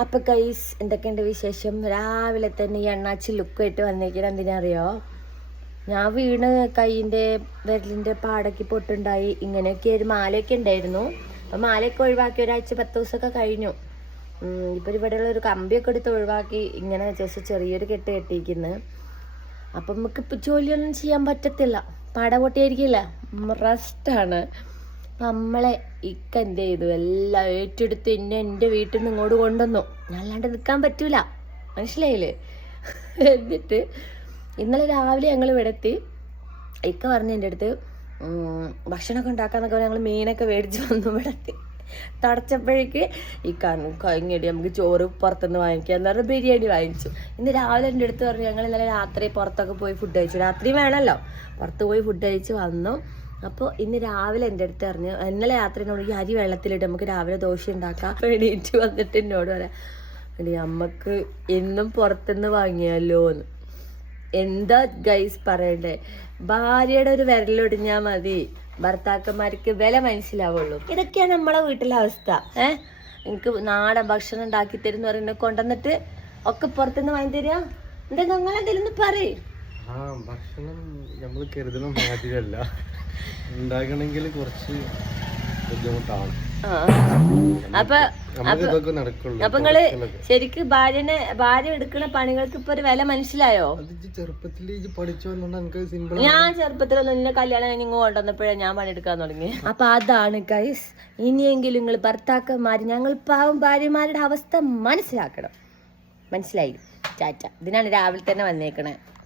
അപ്പം ഗൈസ് എന്തൊക്കെയുണ്ട് വിശേഷം? രാവിലെ തന്നെ ഈ എണ്ണാച്ചി ലുക്കായിട്ട് വന്നേക്കാൻ എന്തിനാ അറിയോ? ഞാൻ വീണ് കൈയിൻ്റെ വിരലിൻ്റെ പാടയ്ക്ക് പൊട്ടുണ്ടായി. ഇങ്ങനെയൊക്കെ ഒരു മാലയൊക്കെ ഉണ്ടായിരുന്നു. അപ്പം മാലയൊക്കെ ഒഴിവാക്കി ഒരാഴ്ച 10 ദിവസമൊക്കെ കഴിഞ്ഞു. ഇപ്പം ഇവിടെയുള്ള ഒരു കമ്പിയൊക്കെ എടുത്ത് ഒഴിവാക്കി ഇങ്ങനെ ജസ്റ്റ് ചെറിയൊരു കെട്ട് കെട്ടിയിരിക്കുന്നത്. അപ്പം നമുക്കിപ്പോൾ ജോലിയൊന്നും ചെയ്യാൻ പറ്റത്തില്ല, പാട പൊട്ടിയായിരിക്കില്ല, റെസ്റ്റാണ്. നമ്മളെ ഇക്ക എന്ത് ചെയ്തു, എല്ലാം ഏറ്റെടുത്ത് എൻ്റെ വീട്ടിൽ നിന്ന് ഇങ്ങോട്ട് കൊണ്ടുവന്നു. ഞാൻ അല്ലാണ്ട് നിൽക്കാൻ പറ്റൂല, മനസ്സിലായില്ലേ? എന്നിട്ട് ഇന്നലെ രാവിലെ ഞങ്ങൾ ഇവിടെ എത്തി. ഇക്ക പറഞ്ഞു എൻ്റെ അടുത്ത് ഭക്ഷണമൊക്കെ ഉണ്ടാക്കാന്നൊക്കെ പറഞ്ഞ് ഞങ്ങൾ മീനൊക്കെ മേടിച്ച് വന്നു. ഇവിടെ എത്തി തടച്ചപ്പോഴേക്ക് ഈ കഴിഞ്ഞടി നമുക്ക് ചോറ് പുറത്തുനിന്ന് വാങ്ങിക്കുക എന്ന് പറഞ്ഞാൽ ബിരിയാണി വാങ്ങിച്ചു. ഇന്ന് രാവിലെ എൻ്റെ അടുത്ത് പറഞ്ഞു ഞങ്ങൾ ഇന്നലെ രാത്രി പുറത്തൊക്കെ പോയി ഫുഡ് കഴിച്ചു. രാത്രി വേണമല്ലോ, പുറത്ത് പോയി ഫുഡ് കഴിച്ച് വന്നു. അപ്പോൾ ഇന്ന് രാവിലെ എൻ്റെ അടുത്ത് പറഞ്ഞു, ഇന്നലെ രാത്രിനോട് ഈ അരി വെള്ളത്തിലിട്ട് നമുക്ക് രാവിലെ ദോശ ഉണ്ടാക്കാം. എണീറ്റ് വന്നിട്ട് എന്നോട് പറയാം, എടി അമ്മക്ക് എന്നും പുറത്തുനിന്ന് വാങ്ങിയാലോ എന്ന്. എന്താ ഗൈസ് പറയണ്ടേ? ഭാര്യയുടെ ഒരു വിരലൊടിഞ്ഞാൽ മതി ഭർത്താക്കന്മാർക്ക് വില മനസ്സിലാവുള്ളൂ. ഇതൊക്കെയാണ് നമ്മളെ വീട്ടിലെ അവസ്ഥ. എനിക്ക് നാടൻ ഭക്ഷണം ഉണ്ടാക്കി തരുന്ന പറയുന്നത് കൊണ്ടുവന്നിട്ട് ഒക്കെ പുറത്തുനിന്ന് വാങ്ങി തരിക. എന്താ നിങ്ങളെന്തെങ്കിലും പറയും? ഭക്ഷണം നമ്മൾ കരുതുന്ന മാതിരിയല്ല, ഉണ്ടാക്കണമെങ്കിൽ കുറച്ച് ബുദ്ധിമുട്ടാണ്. അപ്പൊ നിങ്ങള് ശരിക്കും ഭാര്യ എടുക്കുന്ന പണികൾക്ക് ഇപ്പൊ ഒരു വില മനസ്സിലായോ? ഞാൻ ചെറുപ്പത്തിലൊന്നും എന്നെ കല്യാണം കഴിഞ്ഞ് കൊണ്ടുവന്നപ്പോഴേ ഞാൻ പണിയെടുക്കാൻ തുടങ്ങി. അപ്പൊ അതാണ് ഗൈസ്. ഇനിയെങ്കിലും നിങ്ങൾ ഭർത്താക്കന്മാര്, ഞങ്ങൾ പാവം ഭാര്യമാരുടെ അവസ്ഥ മനസ്സിലാക്കണം. മനസ്സിലായി? ചാറ്റ. ഇതിനാണ് രാവിലെ തന്നെ വന്നേക്കണേ.